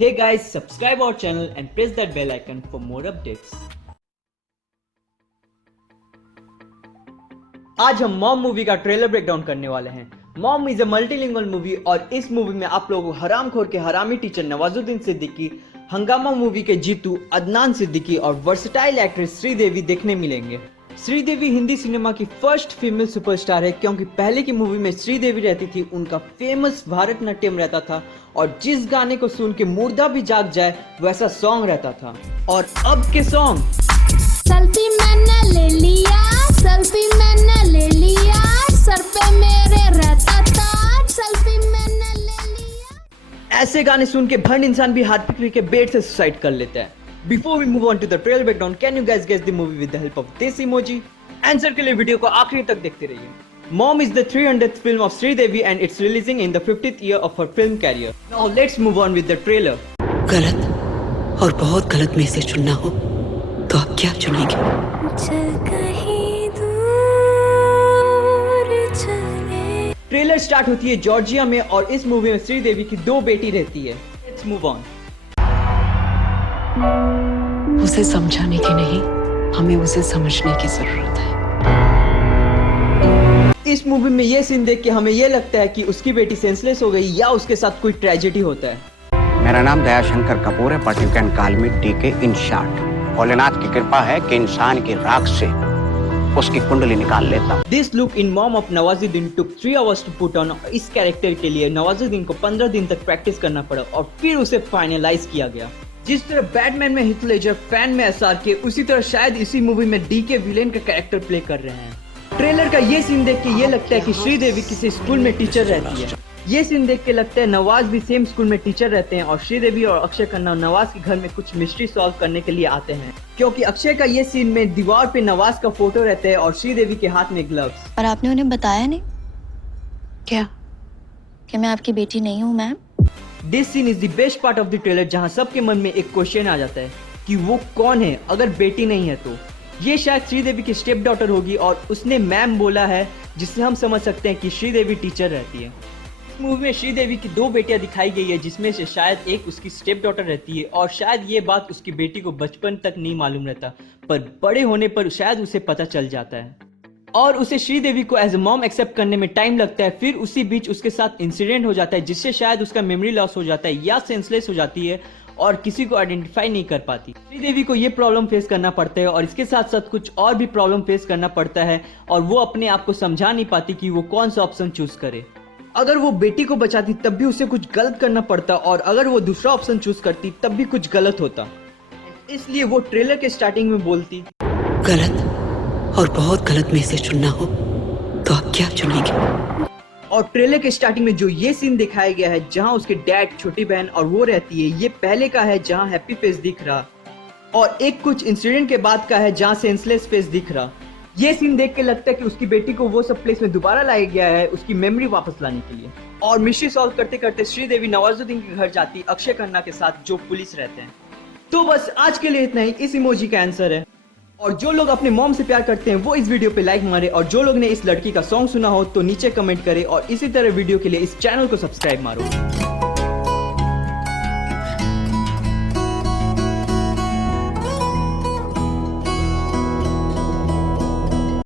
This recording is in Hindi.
Hey guys, subscribe our channel and press that bell icon for more updates. आज हम मॉम मूवी का ट्रेलर ब्रेकडाउन करने वाले हैं। Mom is a multilingual movie और इस मूवी में आप लोगों को हरामखोर के हरामी टीचर नवाजुद्दीन सिद्दीकी, हंगामा मूवी के जीतू अदनान सिद्दीकी और वर्सेटाइल एक्ट्रेस श्रीदेवी देखने मिलेंगे। श्रीदेवी हिंदी सिनेमा की फर्स्ट फीमेल सुपरस्टार है क्योंकि पहले की मूवी में श्रीदेवी रहती थी, उनका फेमस भारतनाट्यम रहता था और जिस गाने को सुन के मुर्दा भी जाग जाए वैसा सॉन्ग रहता था। और अब के सॉन्ग सेल्फी मैंने ले लिया, सेल्फी मैंने ले लिया, सर पे मेरे रहता था, सेल्फी मैंने ले लिया। ऐसे गाने सुन के भंड इंसान भी हाथ पकड़ के बेड से सुसाइड कर लेता है। Before we move on to the trailer breakdown, can you guys guess the movie with the help of this emoji? Answer के लिए वीडियो को आखिरी तक देखते रहिए। Mom is the 300th film of Sridevi and it's releasing in the 50th year of her film career. Now let's move on with the trailer. गलत और बहुत गलत में से चुनना हो तो आप क्या चुनेंगे? चल कहीं दूर चले। ट्रेलर स्टार्ट होती है जॉर्जिया में और इस मूवी में श्रीदेवी की 2 बेटी रहती है। Let's move on. उसे समझाने की नहीं, हमें उसे समझने की जरूरत है। इस मूवी में ये सीन देख के हमें ये लगता है कि उसकी बेटी सेंसलेस हो गई या उसके साथ कोई ट्रेजेडी होता है। मेरा नाम दयाशंकर कपूर है, बट यू कैन कॉल मी टीके इन शॉर्ट। भोलेनाथ की कृपा है कि इंसान की राख से उसकी कुंडली निकाल लेता हूं। This look in Mom of Nawazuddin took 3 hours to put on। इस कैरेक्टर के लिए नवाजुद्दीन को 15 दिन तक प्रैक्टिस करना पड़ा और फिर उसे फाइनलाइज किया गया। जिस तरह बैटमैन में हीथ लेजर, फैन में एसआरके, उसी तरह शायद इसी मूवी में डीके विलेन का कैरेक्टर प्ले कर रहे हैं। ट्रेलर का ये सीन देख के ये लगता है कि श्रीदेवी किसी स्कूल में टीचर रहती है। ये सीन देख के लगता है नवाज भी सेम स्कूल में टीचर रहते हैं और श्रीदेवी और अक्षय खन्ना नवाज के घर में कुछ मिस्ट्री सॉल्व करने के लिए आते हैं, क्योंकि अक्षय का ये सीन में दीवार पे नवाज का फोटो रहता है और श्रीदेवी के हाथ में ग्लव्स। और आपने उन्हें बताया नहीं क्या? कि मैं आपकी बेटी नहीं हूँ ma'am? This scene is the best part of the trailer, जहां सबके मन में एक क्वेश्चन आ जाता है कि वो कौन है अगर बेटी नहीं है तो। ये शायद श्रीदेवी की स्टेप डॉटर होगी और उसने मैम बोला है, जिससे हम समझ सकते हैं कि श्रीदेवी टीचर रहती है। इस मूवी में श्रीदेवी की 2 बेटियां दिखाई गई है, जिसमें से शायद एक उसकी स्टेप डॉटर रहती है और शायद ये बात उसकी बेटी को बचपन तक नहीं मालूम रहता, पर बड़े होने पर शायद उसे पता चल जाता है और उसे श्रीदेवी को एज अ मॉम एक्सेप्ट करने में टाइम लगता है। फिर उसी बीच उसके साथ इंसिडेंट हो जाता है जिससे शायद उसका मेमोरी लॉस हो जाता है या सेंसलेस हो जाती है और किसी को आइडेंटिफाई नहीं कर पाती। श्रीदेवी को ये प्रॉब्लम फेस करना पड़ता है और इसके साथ साथ कुछ और भी प्रॉब्लम फेस करना पड़ता है और वो अपने आप को समझा नहीं पाती कि वो कौन सा ऑप्शन चूज करे। अगर वो बेटी को बचाती तब भी उसे कुछ गलत करना पड़ता और अगर वो दूसरा ऑप्शन चूज करती तब भी कुछ गलत होता। इसलिए वो ट्रेलर के स्टार्टिंग में बोलती, गलत और बहुत गलत में से चुनना हो तो आप क्या चुनेंगे? और ट्रेलर के स्टार्टिंग में जो ये सीन दिखाया गया है जहां उसके डैड, छोटी बहन और वो रहती है, ये पहले का है जहां हैप्पी फेस दिख रहा और एक कुछ इंसिडेंट के बाद का है जहां सेंसलेस फेस दिख रहा। ये सीन देख के लगता है कि उसकी बेटी को वो सब प्लेस में दोबारा लाया गया है उसकी मेमोरी वापस लाने के लिए। और मिस्ट्री सॉल्व करते करते श्रीदेवी नवाजुद्दीन के घर जाती अक्षय खन्ना के साथ, जो पुलिस रहते हैं। तो बस आज के लिए इतना ही। इस इमोजी का आंसर है। और जो लोग अपने मॉम से प्यार करते हैं वो इस वीडियो पे लाइक मारे और जो लोग ने इस लड़की का सॉन्ग सुना हो तो नीचे कमेंट करे और इसी तरह वीडियो के लिए इस चैनल को सब्सक्राइब मारो।